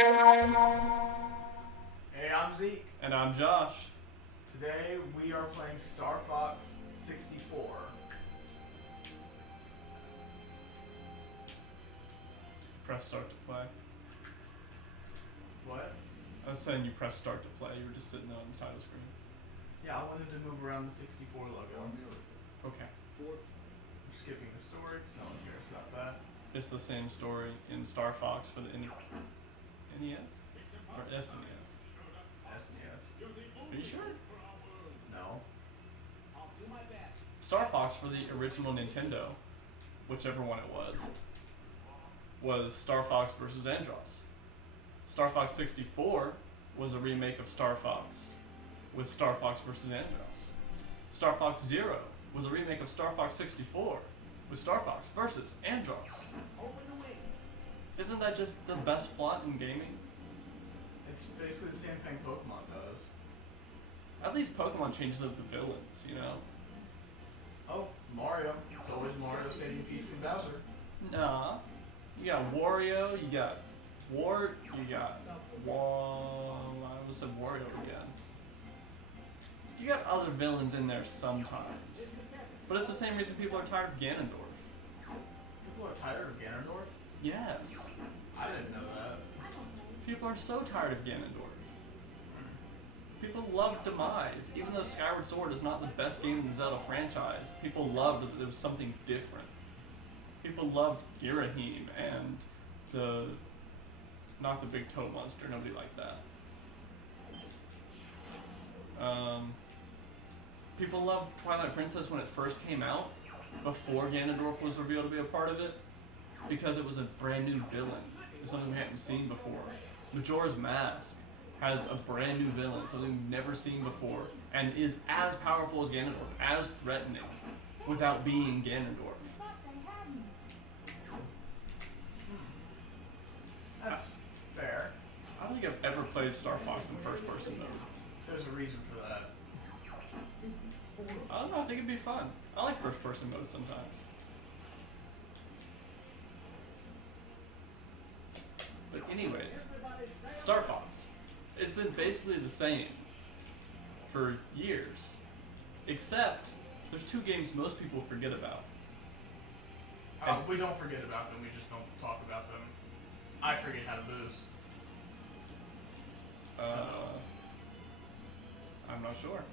Hey, I'm Zeke. And I'm Josh. Today we are playing Star Fox 64. Press start to play. What? I was saying you press start to play. You were just sitting there on the title screen. Yeah, I wanted to move around the 64 logo. Okay. We're skipping the story because no one cares about that. It's the same story in Star Fox for the NES? Or SNES? SNES. Are you sure? No. Star Fox for the original Nintendo, whichever one it was Star Fox versus Andross. Star Fox 64 was a remake of Star Fox with Star Fox versus Andross. Star Fox Zero was a remake of Star Fox 64 with Star Fox versus Andross. Isn't that just the best plot in gaming? It's basically the same thing Pokemon does. At least Pokemon changes up the villains, you know? Oh, Mario. It's always Mario saving Peach from Bowser. Nah. You got Wario, you got Wart, you got I almost said Wario again. You got other villains in there sometimes. But it's the same reason people are tired of Ganondorf. People are tired of Ganondorf? Yes. I didn't know that. People are so tired of Ganondorf. People love Demise. Even though Skyward Sword is not the best game in the Zelda franchise, people loved that there was something different. People loved Girahim and not the big toad monster, nobody liked that. People loved Twilight Princess when it first came out, before Ganondorf was revealed to be a part of it, because it was a brand new villain. It was something we hadn't seen before. Majora's Mask has a brand new villain, something we've never seen before, and is as powerful as Ganondorf, as threatening, without being Ganondorf. That's fair. I don't think I've ever played Star Fox in first person mode. There's a reason for that. I don't know, I think it'd be fun. I like first person mode sometimes. But anyways, Star Fox. It's been basically the same for years. Except, there's two games most people forget about. We don't forget about them, we just don't talk about them. I forget how to boost. I'm not sure.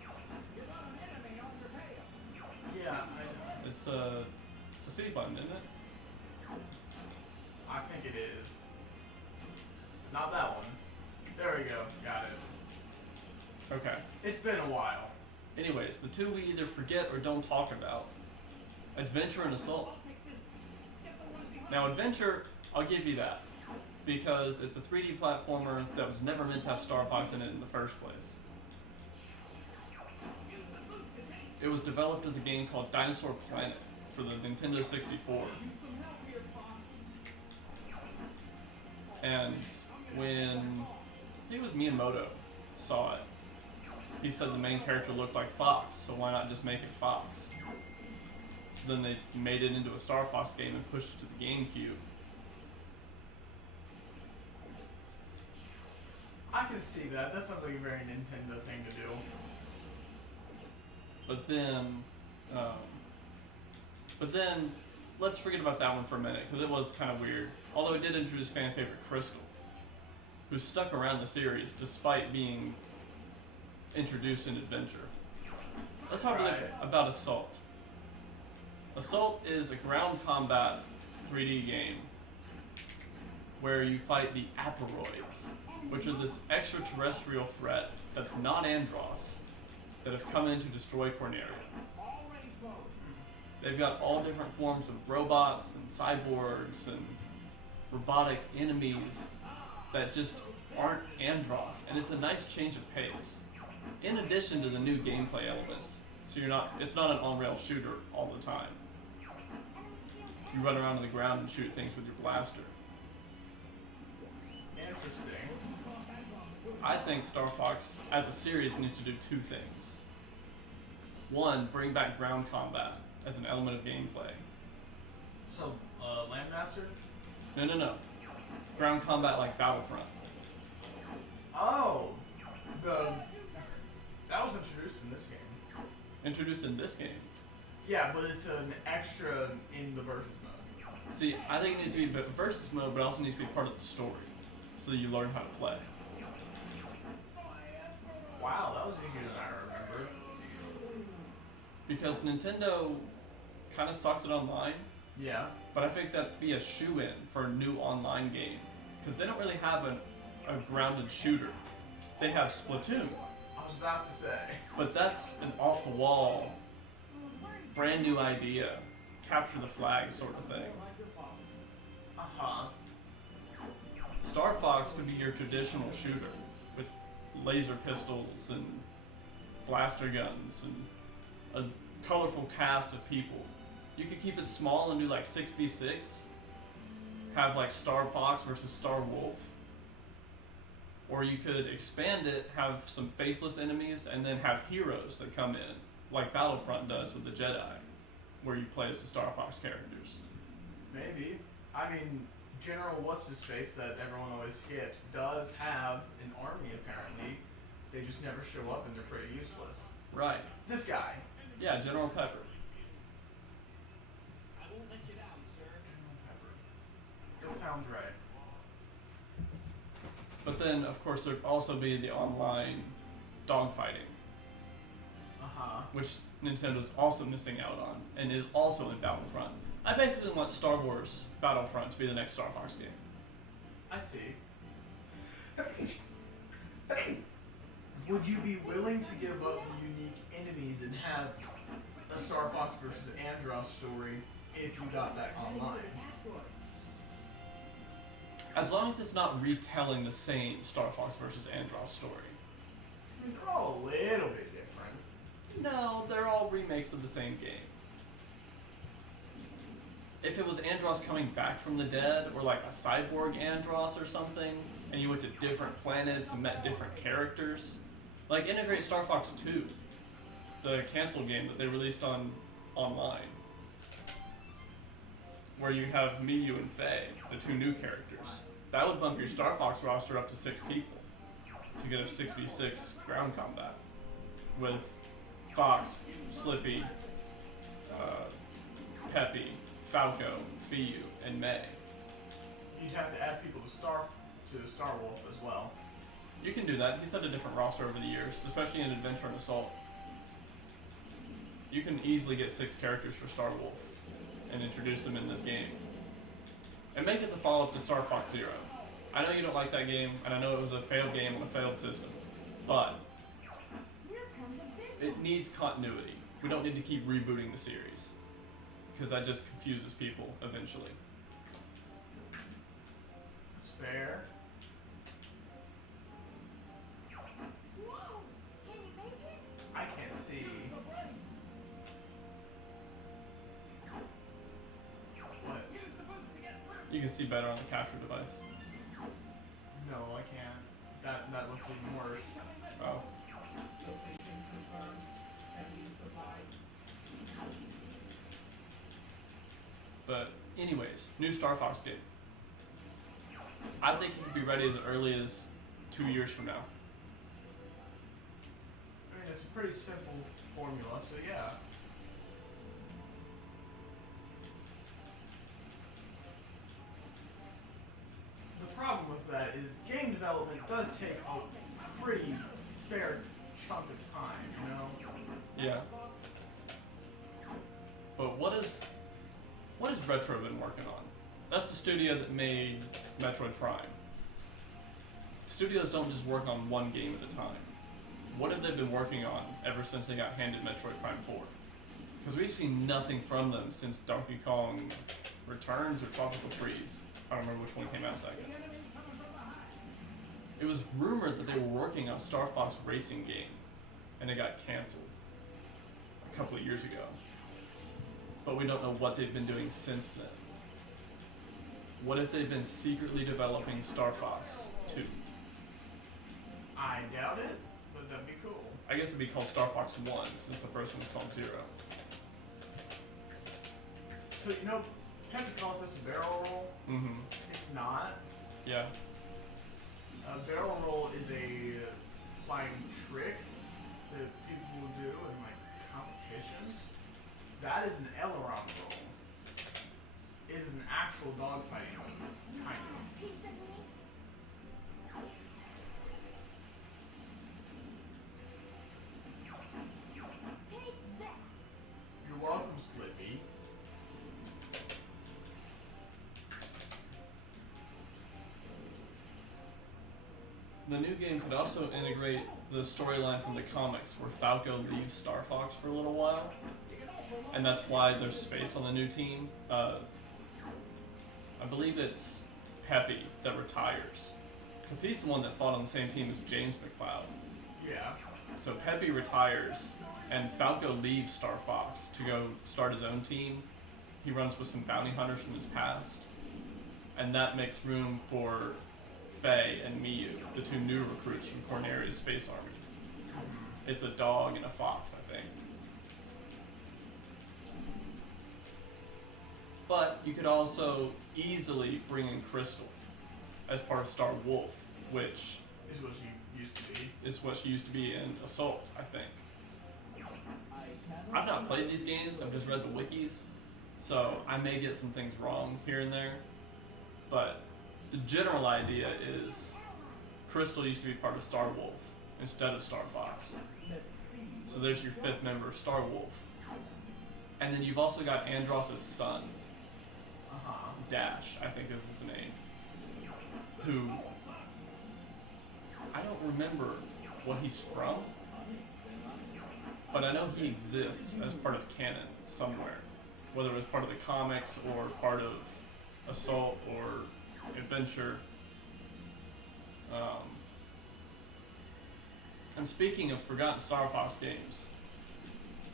Yeah, I know. It's a C button, isn't it? I think it is. Not that one. There we go. Got it. Okay. It's been a while. Anyways, the two we either forget or don't talk about. Adventure and Assault. Now Adventure, I'll give you that. Because it's a 3D platformer that was never meant to have Star Fox in it in the first place. It was developed as a game called Dinosaur Planet for the Nintendo 64. And when, I think it was Miyamoto, saw it, he said the main character looked like Fox, so why not just make it Fox? So then they made it into a Star Fox game and pushed it to the GameCube. I can see that. That sounds like a very Nintendo thing to do. But then, let's forget about that one for a minute, because it was kind of weird. Although it did introduce fan favorite Crystal, who stuck around the series despite being introduced in Adventure. Let's talk about Assault. Assault is a ground combat 3D game where you fight the Aporoids, which are this extraterrestrial threat that's not Andross, that have come in to destroy Corneria. They've got all different forms of robots and cyborgs and robotic enemies that just aren't Andross, and it's a nice change of pace. In addition to the new gameplay elements, so it's not an on-rail shooter all the time. You run around on the ground and shoot things with your blaster. Interesting. I think Star Fox, as a series, needs to do two things. One, bring back ground combat as an element of gameplay. So, Landmaster? No. Ground combat like Battlefront. Oh, that was introduced in this game. Introduced in this game. Yeah, but it's an extra in the versus mode. See, I think it needs to be versus mode, but it also needs to be part of the story, so that you learn how to play. Wow, that was easier than I remember. Because Nintendo kind of sucks at online, Yeah. but I think that'd be a shoe-in for a new online game. Because they don't really have a grounded shooter. They have Splatoon, I was about to say. but that's an off-the-wall, brand new idea, capture the flag sort of thing. Uh-huh. Star Fox could be your traditional shooter with laser pistols and blaster guns and a colorful cast of people. You could keep it small and do like 6v6, have like Star Fox versus Star Wolf, or you could expand it, have some faceless enemies, and then have heroes that come in, like Battlefront does with the Jedi, where you play as the Star Fox characters. Maybe. I mean, General What's-His-Face that everyone always skips does have an army, apparently. They just never show up and they're pretty useless. Right. This guy. Yeah, General Pepper. General Pepper. That sounds right. But then, of course, there'd also be the online dogfighting, Uh-huh. which Nintendo's also missing out on, and is also in Battlefront. I basically want Star Wars Battlefront to be the next Star Fox game. I see. Would you be willing to give up unique enemies and have a Star Fox versus Andross story if you got that online? As long as it's not retelling the same Star Fox versus Andross story. I mean, they're all a little bit different. No, they're all remakes of the same game. If it was Andross coming back from the dead, or like a cyborg Andross or something, and you went to different planets and met different characters, like integrate Star Fox 2, the canceled game that they released online, where you have Miyu and Faye, the two new characters. That would bump your Star Fox roster up to 6 people. You could have 6v6 ground combat with Fox, Slippy, Peppy, Falco, Fiyu, and May. You'd have to add people to Star Wolf as well. You can do that. He's had a different roster over the years, especially in Adventure and Assault. You can easily get 6 characters for Star Wolf and introduce them in this game. And make it the follow-up to Star Fox Zero. I know you don't like that game, and I know it was a failed game on a failed system, but it needs continuity. We don't need to keep rebooting the series, because that just confuses people eventually. That's fair. I can't see. What? You can see better on the capture device. No, I can't. That looks even worse. Oh. But anyways, new Star Fox game. I think it could be ready as early as 2 years from now. I mean, it's a pretty simple formula, so yeah. The problem with that is game development does take a pretty fair chunk of time, you know? Yeah. But what has Retro been working on? That's the studio that made Metroid Prime. Studios don't just work on one game at a time. What have they been working on ever since they got handed Metroid Prime 4? Because we've seen nothing from them since Donkey Kong Returns or Tropical Freeze. I don't remember which one came out second. It was rumored that they were working on Star Fox racing game, and it got canceled a couple of years ago. But we don't know what they've been doing since then. What if they've been secretly developing Star Fox 2? I doubt it, but that'd be cool. I guess it'd be called Star Fox 1, since the first one was called 0. So, you know, Pepsi calls this a barrel roll. Mm-hmm. It's not. Yeah. A barrel roll is a conditions, that is an aileron roll. It is an actual dogfighting move, kind of. You're welcome, Slippy. The new game could also integrate the storyline from the comics where Falco leaves Star Fox for a little while. And that's why there's space on the new team. I believe it's Peppy that retires. Because he's the one that fought on the same team as James McCloud. Yeah. So Peppy retires, and Falco leaves Star Fox to go start his own team. He runs with some bounty hunters from his past. And that makes room for Faye and Miyu, the two new recruits from Corneria's Space Army. It's a dog and a fox, I think. But you could also easily bring in Crystal as part of Star Wolf, which is what she used to be. Is what she used to be in Assault, I think. I've not played these games, I've just read the wikis, so I may get some things wrong here and there, but the general idea is Crystal used to be part of Star Wolf instead of Star Fox. So there's your fifth member, Star Wolf. And then you've also got Andross' son, Dash, I think is his name, who, I don't remember what he's from, but I know he exists as part of canon somewhere, whether it was part of the comics or part of Assault or Adventure. And speaking of forgotten Star Fox games,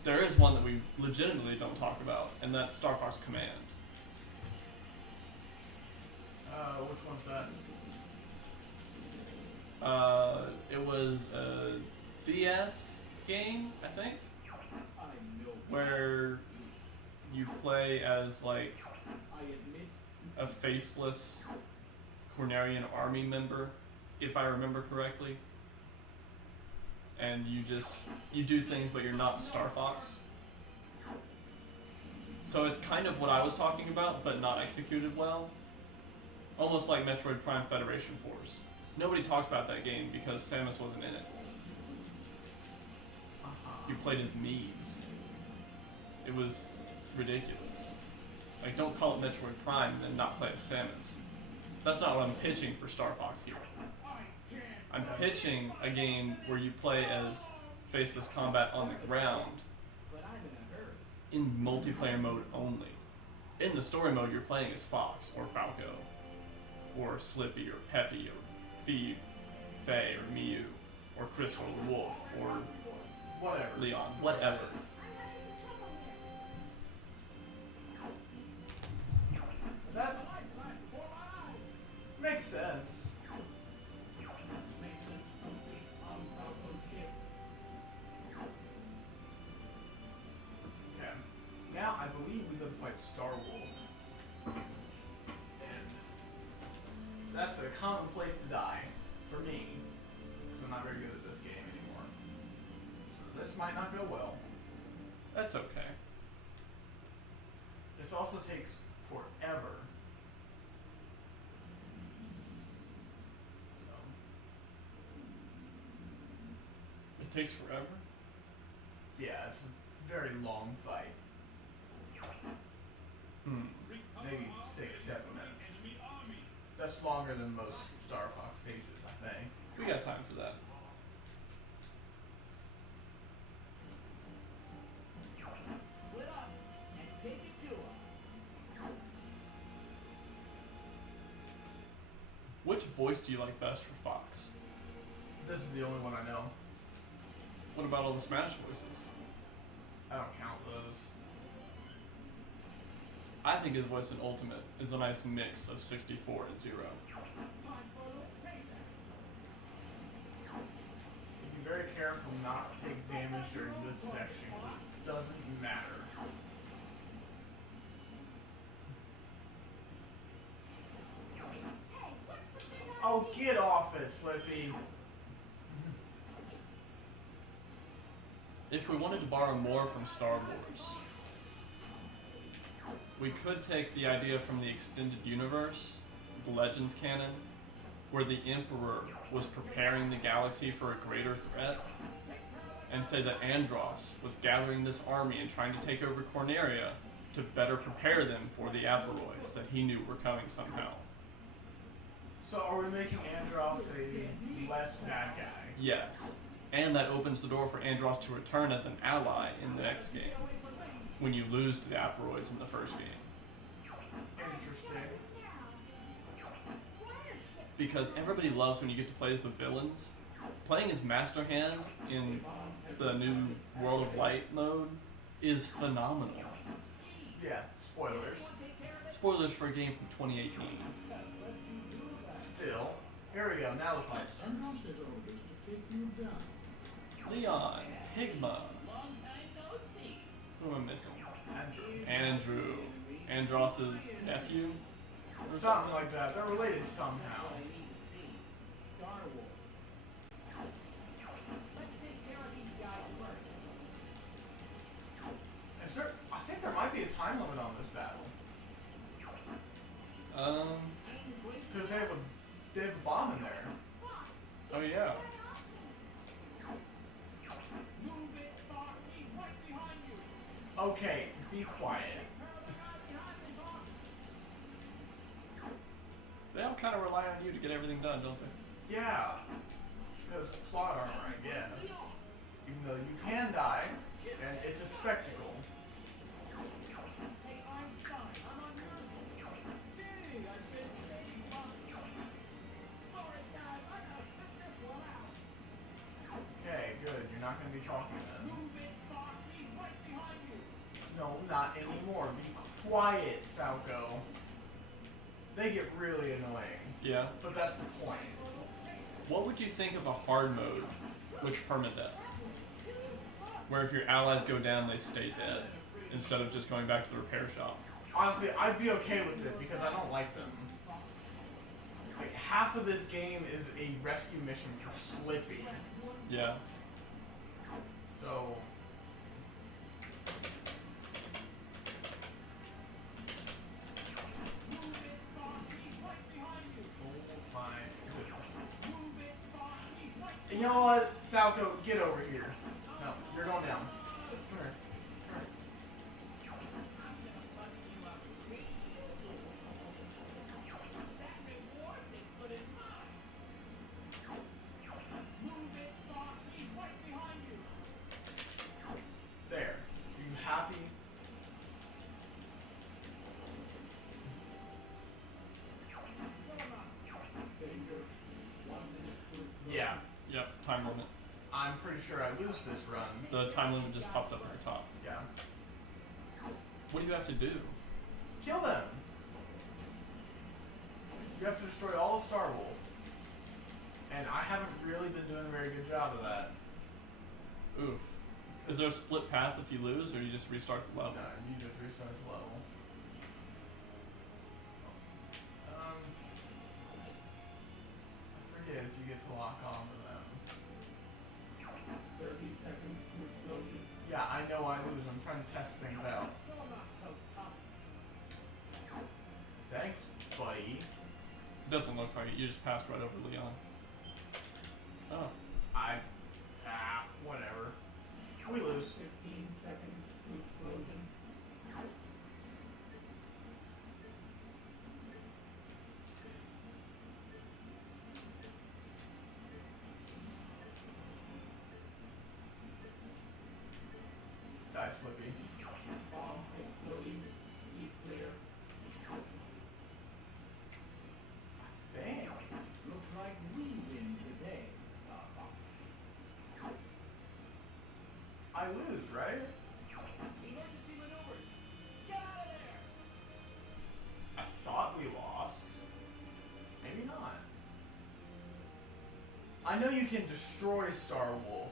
there is one that we legitimately don't talk about, and that's Star Fox Command. Which one's that? It was a DS game, I think, where you play as like a faceless Cornerian army member, if I remember correctly. And you do things, but you're not Star Fox. So it's kind of what I was talking about, but not executed well. Almost like Metroid Prime Federation Force. Nobody talks about that game because Samus wasn't in it. You played as Mies. It was ridiculous. Like, don't call it Metroid Prime and then not play as Samus. That's not what I'm pitching for Star Fox here. I'm pitching a game where you play as faceless combat on the ground in multiplayer mode only. In the story mode, you're playing as Fox or Falco or Slippy or Peppy or Phoebe, Faye or Miyu or Crystal or Wolf or whatever. Leon, whatever. That makes sense. Okay. Now I believe we go to fight Star Wolf. And that's a common place to die for me. Because I'm not very good at this game anymore. So this might not go well. That's okay. This also takes forever. So, It takes forever? yeah, it's a very long fight. Maybe 6-7 minutes. That's longer than most Star Fox stages, I think. We got time for that. Which voice do you like best for Fox? This is the only one I know. What about all the Smash voices? I don't count those. I think his voice in Ultimate is a nice mix of 64 and 0. Be very careful not to take damage during this section. It doesn't matter. Oh, get off it, Slippy. if we wanted to borrow more from Star Wars, we could take the idea from the extended universe, the Legends canon, where the Emperor was preparing the galaxy for a greater threat, and say that Andross was gathering this army and trying to take over Corneria to better prepare them for the Aperoids that he knew were coming somehow. So are we making Andross a less bad guy? Yes, and that opens the door for Andross to return as an ally in the next game, when you lose to the Aperoids in the first game. Interesting. Because everybody loves when you get to play as the villains. Playing as Master Hand in the new World of Light mode is phenomenal. Yeah, spoilers. Spoilers for a game from 2018. Still. Here we go, now the fight starts. Leon, Higma. Who am I missing? Andrew. Andross's nephew? Or Something like that. They're related somehow. Is there, I think there might be a time limit on this battle. Because they have a bomb in there. Oh yeah. Okay, be quiet. They all kind of rely on you to get everything done, don't they? Yeah. Because plot armor, I guess. Even though you can die, and it's a spectacle. Okay, good. You're not going to be talking then. No, not anymore. Be quiet, Falco. They get really annoying. Yeah. But that's the point. What would you think of a hard mode with permadeath? Where if your allies go down, they stay dead, instead of just going back to the repair shop. Honestly, I'd be okay with it because I don't like them. Like, half of this game is a rescue mission for Slippy. Yeah. So... Oh my goodness. You know what? Falco, get over here. No, you're going down. Come here. There. Are you happy? Yeah. Yep, time limit. I'm pretty sure I lose this run. The time limit just popped up at the top. Yeah. What do you have to do? Kill them! You have to destroy all of Star Wolf. And I haven't really been doing a very good job of that. Oof. Is there a split path if you lose, or you just restart the level? No, you just restart the level. I forget if you get to lock on to them. Yeah, I know I lose. I'm trying to test things out. Thanks, buddy. It doesn't look like it. You just passed right over Leon. Oh. Whatever. We lose. Die, Slippy. I think. I lose, right? I thought we lost. Maybe not. I know you can destroy Star Wolf.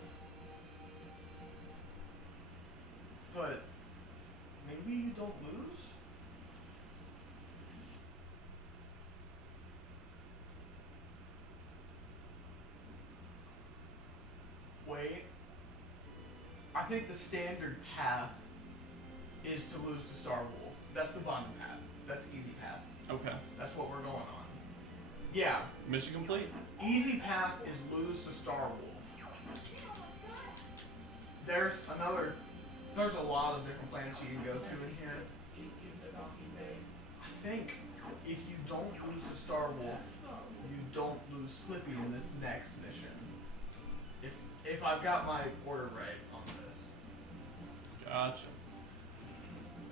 But maybe you don't lose? Wait. I think the standard path is to lose to Star Wolf. That's the bottom path. That's the easy path. Okay. That's what we're going on. Yeah. Mission complete. Easy path is lose to Star Wolf. There's a lot of different planets you can go to in here. I think if you don't lose to Star Wolf, you don't lose Slippy in this next mission. If I've got my order right on this. Gotcha.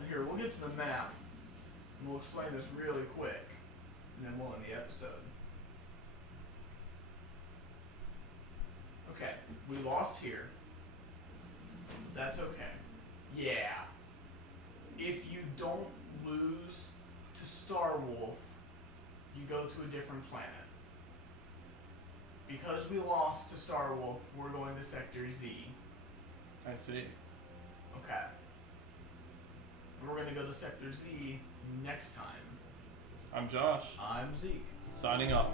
Here, we'll get to the map, and we'll explain this really quick, and then we'll end the episode. Okay, we lost here. That's okay. Yeah. If you don't lose to Star Wolf, you go to a different planet. Because we lost to Star Wolf, we're going to Sector Z. I see. Okay. We're going to go to Sector Z next time. I'm Josh. I'm Zeke. Signing off.